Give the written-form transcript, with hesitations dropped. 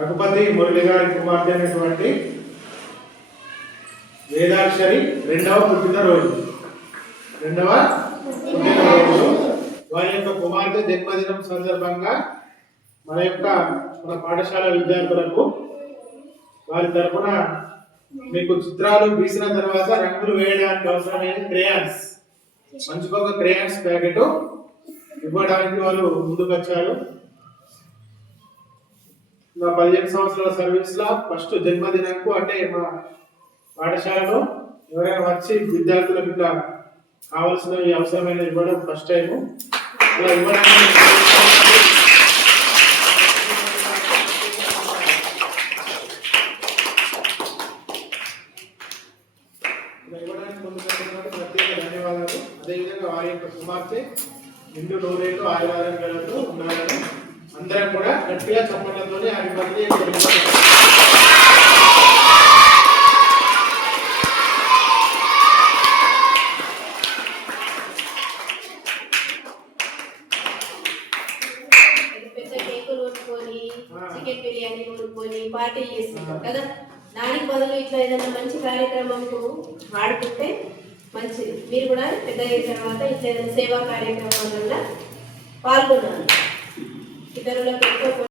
రఘుపతి మురళి గారి కుమార్తె అయినటువంటి వేదాక్షరి రెండవ పుట్టినరోజు వారి యొక్క కుమార్తె జన్మదినం సందర్భంగా మన పాఠశాల విద్యార్థులకు వారి తరపున మీకు చిత్రాలు గీసిన తర్వాత రంగులు వేయడానికి అవసరమైన క్రేయాన్స్ మంచిగా క్రేయాన్స్ ప్యాకెట్ ఇవ్వడానికి వాళ్ళు ముందుకు వచ్చారు. నా 15 సంవత్సరాల సర్వీస్ లా ఫస్ట్ జన్మదినంకు అంటే మా పాఠశాలలో ఎవరైనా వచ్చి విద్యార్థులకు ఇట్లా కావాల్సినవి అవసరమైన ఇవ్వడం ఫస్ట్ టైం. అలా ఇవ్వడానికి ప్రత్యేక ధన్యవాదాలు. అదేవిధంగా వారి యొక్క కుమార్తె నిండు నూరేళ్ళు ఆయురారోగ్యాలతో ఉండాలని అందరం కూడా గట్టిగా చప్పట్లతో ఆయన బర్త్డే పెద్ద కేకులు కొనుక్కొని చికెన్ బిర్యానీ కొనుక్కొని పార్టీ చేస్తున్నాం కదా. దానికి బదులు ఇట్లా ఏదైనా మంచి కార్యక్రమంకు వాడుకుంటే మంచిది. మీరు కూడా పెద్ద అయిన తర్వాత ఇట్లా ఏదైనా సేవా కార్యక్రమాలలో పాల్గొనాలి. ఇతరులకు